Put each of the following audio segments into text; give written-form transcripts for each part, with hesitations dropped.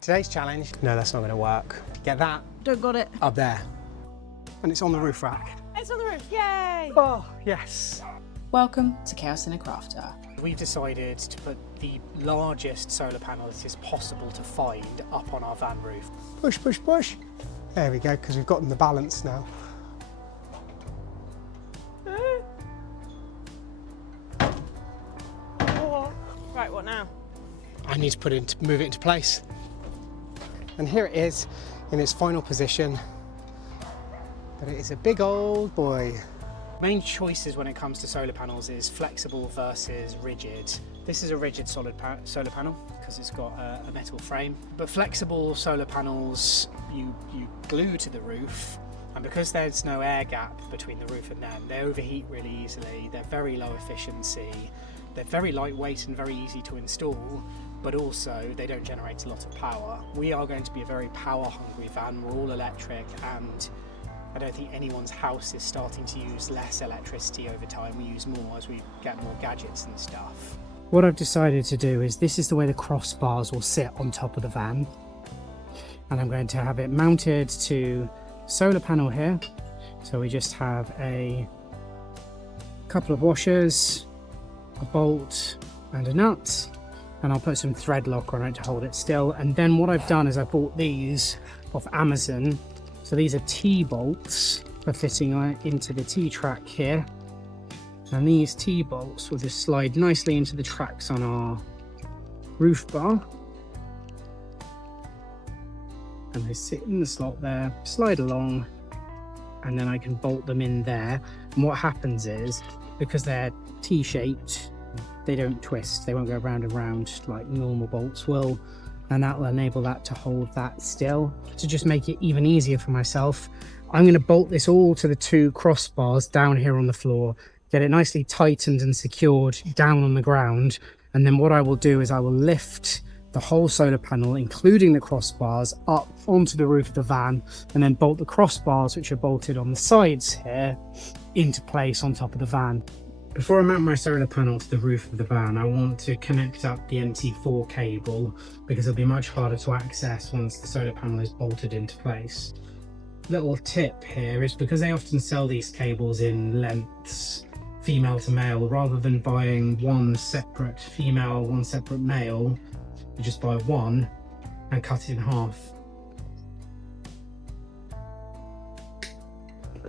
Today's challenge, no, that's not going to work. Get that Don't got it. up there. And it's on the roof rack. It's on the roof, yay! Oh, yes. Welcome to Chaos in a Crafter. We've decided to put the largest solar panel that is possible to find up on our van roof. Push, push, push. There we go, because we've gotten the balance now. Right, what now? I need to move it into place. And here it is in its final position. But it is a big old boy. Main choices when it comes to solar panels is flexible versus rigid. This is a rigid solar panel because it's got a metal frame. But flexible solar panels you glue to the roof, and because there's no air gap between the roof and them, they overheat really easily. They're very low efficiency. They're very lightweight and very easy to install, but also they don't generate a lot of power. We are going to be a very power hungry van. We're all electric, and I don't think anyone's house is starting to use less electricity over time. We use more as we get more gadgets and stuff. What I've decided to do is this is the way the crossbars will sit on top of the van. And I'm going to have it mounted to solar panel here. So we just have a couple of washers, a bolt and a nut. And I'll put some thread lock on it to hold it still. And then what I've done is I bought these off Amazon. So these are T-bolts for fitting into the T-track here. And these T-bolts will just slide nicely into the tracks on our roof bar. And they sit in the slot there, slide along, and then I can bolt them in there. And what happens is, because they're T-shaped, they don't twist, they won't go round and round like normal bolts will. And that will enable that to hold that still. To just make it even easier for myself, I'm going to bolt this all to the two crossbars down here on the floor, get it nicely tightened and secured down on the ground. And then what I will do is I will lift the whole solar panel, including the crossbars, up onto the roof of the van, and then bolt the crossbars, which are bolted on the sides here, into place on top of the van. Before I mount my solar panel to the roof of the van, I want to connect up the NT4 cable because it'll be much harder to access once the solar panel is bolted into place. Little tip here is because they often sell these cables in lengths, female to male, rather than buying one separate female, one separate male, you just buy one and cut it in half.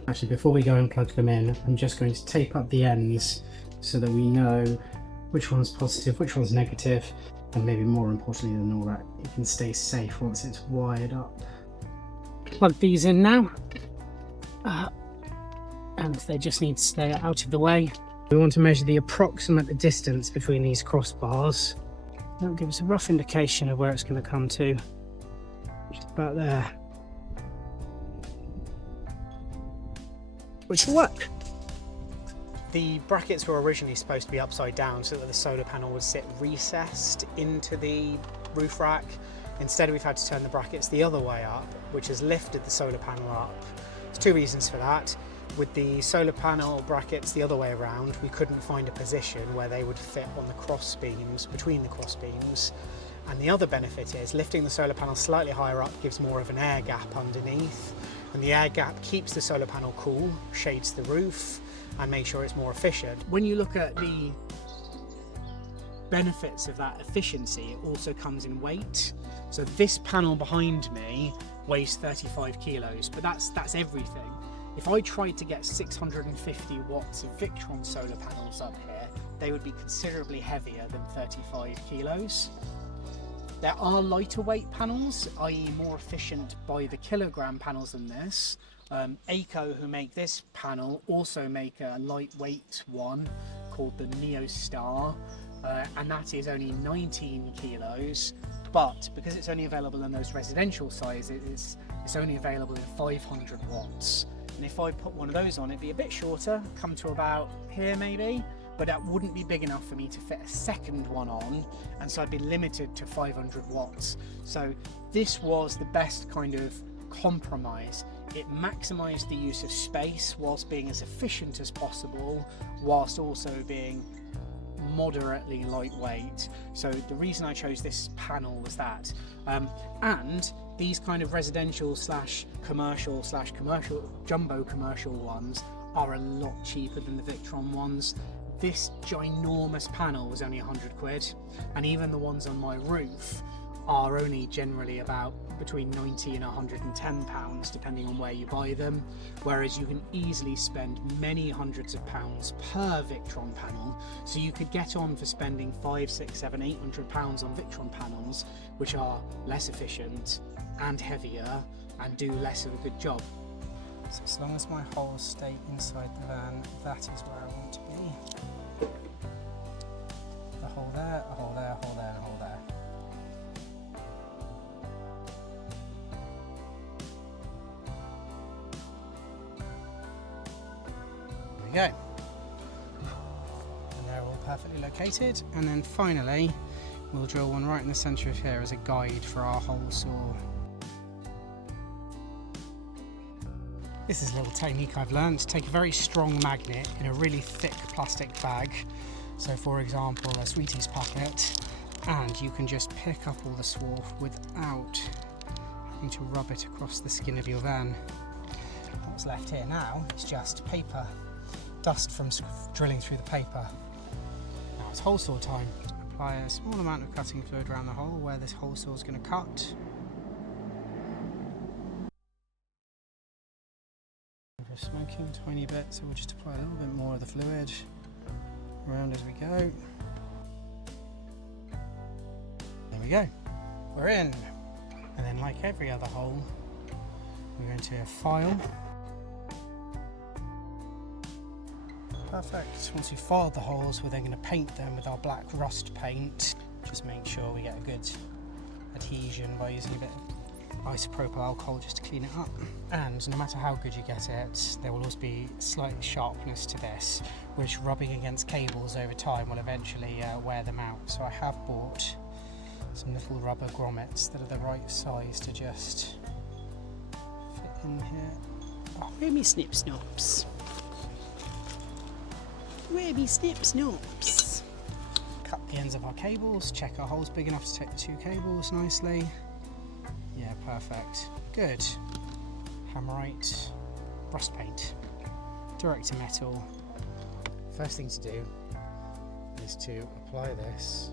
Actually, before we go and plug them in, I'm just going to tape up the ends so that we know which one's positive, which one's negative, and maybe more importantly than all that, it can stay safe once it's wired up. Plug these in now, and they just need to stay out of the way. We want to measure the approximate distance between these crossbars. That'll give us a rough indication of where it's going to come to, just about there. Which will work. The brackets were originally supposed to be upside down so that the solar panel would sit recessed into the roof rack. Instead, we've had to turn the brackets the other way up, which has lifted the solar panel up. There's two reasons for that. With the solar panel brackets the other way around, we couldn't find a position where they would fit on the cross beams, between the cross beams. And the other benefit is lifting the solar panel slightly higher up gives more of an air gap underneath. And the air gap keeps the solar panel cool, shades the roof, and makes sure it's more efficient. When you look at the benefits of that efficiency, it also comes in weight. So this panel behind me weighs 35 kilos, but that's everything. If I tried to get 650 watts of Victron solar panels up here, they would be considerably heavier than 35 kilos. There are lighter weight panels, i.e. more efficient by the kilogram panels than this. ACO, who make this panel, also make a lightweight one called the Neo Star, and that is only 19 kilos. But because it's only available in those residential sizes, it's only available in 500 watts. And if I put one of those on, it'd be a bit shorter, come to about here maybe, but that wouldn't be big enough for me to fit a second one on, and so I'd be limited to 500 watts. So this was the best kind of compromise. It maximised the use of space whilst being as efficient as possible, whilst also being moderately lightweight. So the reason I chose this panel was that. And these kind of residential slash commercial jumbo commercial ones are a lot cheaper than the Victron ones. This ginormous panel was only 100 quid, and even the ones on my roof are only generally about between 90 and 110 pounds depending on where you buy them, whereas you can easily spend many hundreds of pounds per Victron panel. So you could get on for spending 500, 600, 700, 800 pounds on Victron panels, which are less efficient and heavier and do less of a good job. So as long as my holes stay inside the van, that is where I want to be. A hole there, a hole there, a hole there, and a hole there. There we go. And they're all perfectly located. And then finally, we'll drill one right in the centre of here as a guide for our hole saw. This is a little technique I've learned. Take a very strong magnet in a really thick plastic bag. So for example, a Sweeties packet, and you can just pick up all the swarf without having to rub it across the skin of your van. What's left here now is just paper, dust from drilling through the paper. Now it's hole saw time. Apply a small amount of cutting fluid around the hole where this hole saw is going to cut. We're smoking a tiny bit, so we'll just apply a little bit more of the fluid around as we go. There we go, we're in. And then, like every other hole, we're going to file. Perfect. Once we've filed the holes, we're then going to paint them with our black rust paint. Just make sure we get a good adhesion by using a bit of isopropyl alcohol just to clean it up. And no matter how good you get it, there will always be slight sharpness to this, which rubbing against cables over time will eventually wear them out. So I have bought some little rubber grommets that are the right size to just fit in here. Oh, where me snip snops? Where me snip snops? Cut the ends of our cables, check our hole's big enough to take the two cables nicely. Yeah, perfect. Good. Hammerite rust paint. Direct to metal. First thing to do is to apply this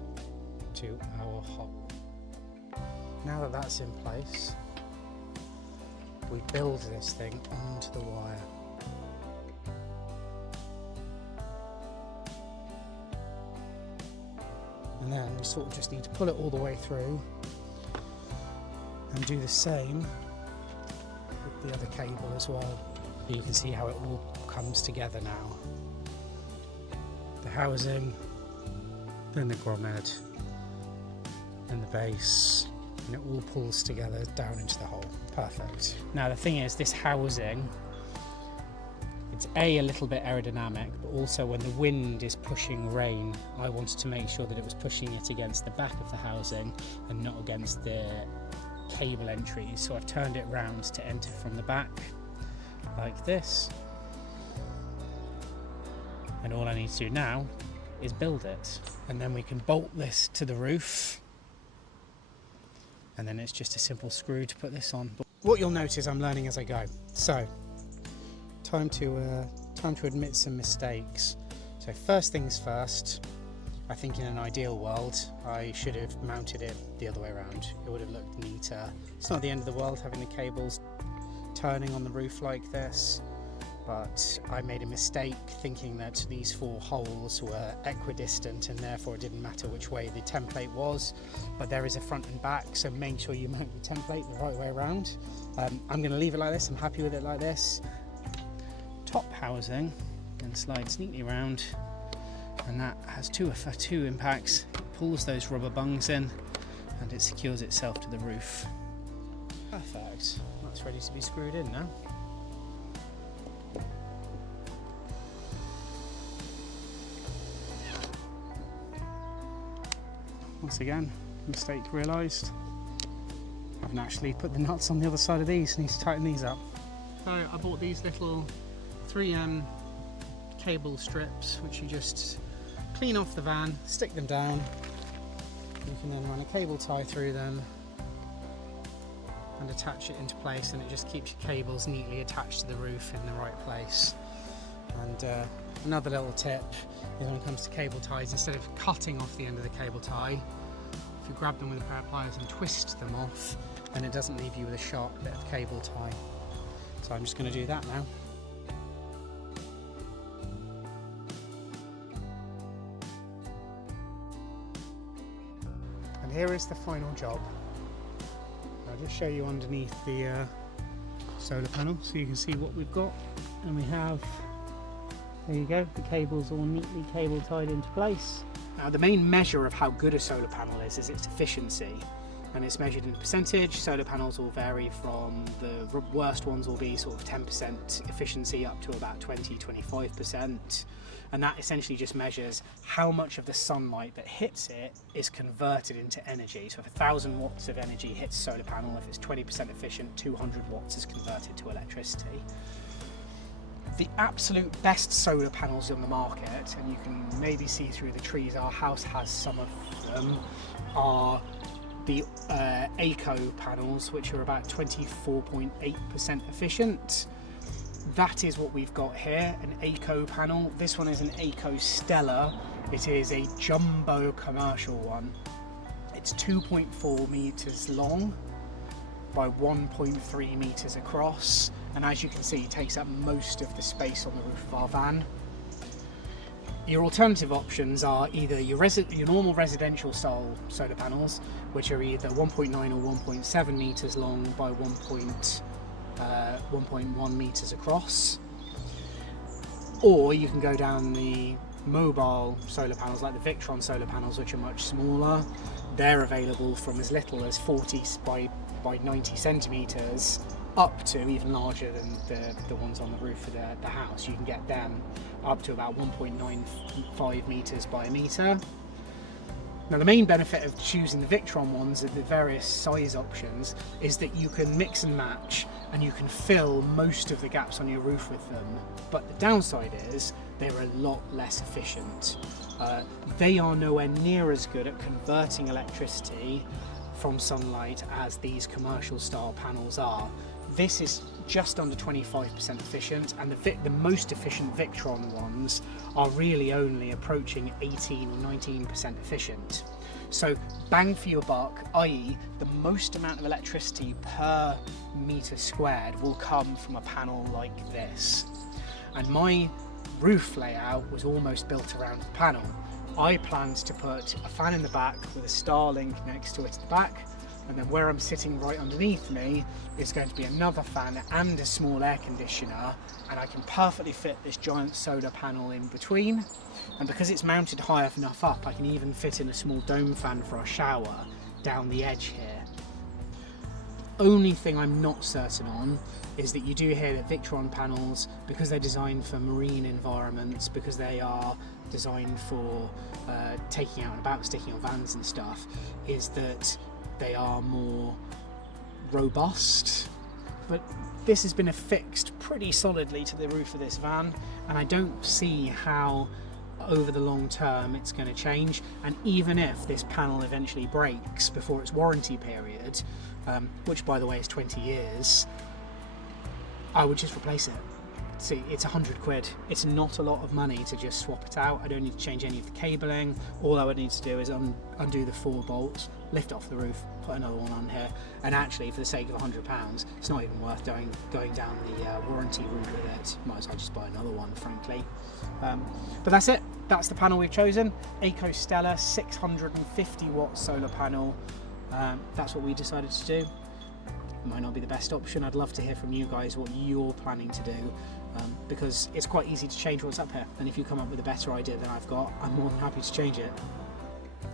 to our hole. Now that that's in place, we build this thing onto the wire. And then we sort of just need to pull it all the way through and do the same with the other cable as well. You can see how it all comes together now. The housing, then the grommet, and the base, and it all pulls together down into the hole. Perfect. Now the thing is, this housing, it's a little bit aerodynamic, but also when the wind is pushing rain, I wanted to make sure that it was pushing it against the back of the housing and not against the cable entries. So I've turned it round to enter from the back like this, and all I need to do now is build it, and then we can bolt this to the roof, and then it's just a simple screw to put this on. But what you'll notice, I'm learning as I go. So time to admit some mistakes. So first things first, I think in an ideal world I should have mounted it the other way around. It would have looked neater. It's not the end of the world having the cables turning on the roof like this, but I made a mistake thinking that these four holes were equidistant and therefore it didn't matter which way the template was, but there is a front and back, so make sure you mount the template the right way around. I'm going to leave it like this. I'm happy with it like this. Top housing then slides neatly around, and that has two impacts. It pulls those rubber bungs in and it secures itself to the roof. Perfect. That's ready to be screwed in now. Once again, mistake realised. I haven't actually put the nuts on the other side of these. Need to tighten these up. So I bought these little 3M cable strips, which you just clean off the van, stick them down. You can then run a cable tie through them and attach it into place, and it just keeps your cables neatly attached to the roof in the right place. And another little tip is when it comes to cable ties, instead of cutting off the end of the cable tie, if you grab them with a pair of pliers and twist them off, then it doesn't leave you with a sharp bit of cable tie. So I'm just going to do that now. And here is the final job. I'll just show you underneath the solar panel so you can see what we've got. And we have, there you go, the cables all neatly cable tied into place. Now the main measure of how good a solar panel is its efficiency, and it's measured in percentage. Solar panels will vary from, the worst ones will be sort of 10% efficiency up to about 20-25%, and that essentially just measures how much of the sunlight that hits it is converted into energy. So if 1,000 watts of energy hits a solar panel, if it's 20% efficient, 200 watts is converted to electricity. The absolute best solar panels on the market, and you can maybe see through the trees, our house has some of them, are the Eco panels, which are about 24.8% efficient. That is what we've got here, an Eco panel. This one is an Eco Stellar. It is a jumbo commercial one. It's 2.4 meters long by 1.3 meters across, and as you can see, it takes up most of the space on the roof of our van. Your alternative options are either your normal residential style solar panels, which are either 1.9 or 1.7 meters long by 1.1 meters across, or you can go down the mobile solar panels like the Victron solar panels, which are much smaller. They're available from as little as 40 by 90 centimeters up to even larger than the ones on the roof of the house. You can get them up to about 1.95 meters by a meter. Now the main benefit of choosing the Victron ones and the various size options is that you can mix and match, and you can fill most of the gaps on your roof with them. But the downside is they're a lot less efficient. They are nowhere near as good at converting electricity from sunlight as these commercial style panels are. This is just under 25% efficient, and the most efficient Victron ones are really only approaching 18 or 19% efficient. So bang for your buck, i.e. the most amount of electricity per meter squared will come from a panel like this. And my roof layout was almost built around the panel. I planned to put a fan in the back with a Starlink next to it at the back, and then where I'm sitting right underneath me is going to be another fan and a small air conditioner, and I can perfectly fit this giant solar panel in between. And because it's mounted high enough up, I can even fit in a small dome fan for a shower down the edge here. Only thing I'm not certain on is that you do hear that Victron panels, because they're designed for marine environments, because they are designed for taking out and about, sticking on vans and stuff, is that they are more robust. But this has been affixed pretty solidly to the roof of this van, and I don't see how over the long term it's going to change. And even if this panel eventually breaks before its warranty period, which by the way is 20 years, I would just replace it. See, it's 100 quid. It's not a lot of money to just swap it out. I don't need to change any of the cabling. All I would need to do is undo the 4 bolts, lift off the roof, put another one on here, and actually for the sake of £100 it's not even worth going down the warranty route with it. Might as well just buy another one, frankly. But that's it. That's the panel we've chosen. Eco Stellar 650 watt solar panel. That's what we decided to do. Might not be the best option. I'd love to hear from you guys what you're planning to do, because it's quite easy to change what's up here, and if you come up with a better idea than I've got, I'm more than happy to change it.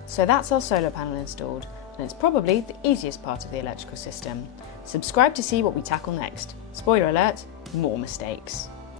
So that's our solar panel installed, and it's probably the easiest part of the electrical system. Subscribe to see what we tackle next. Spoiler alert, more mistakes.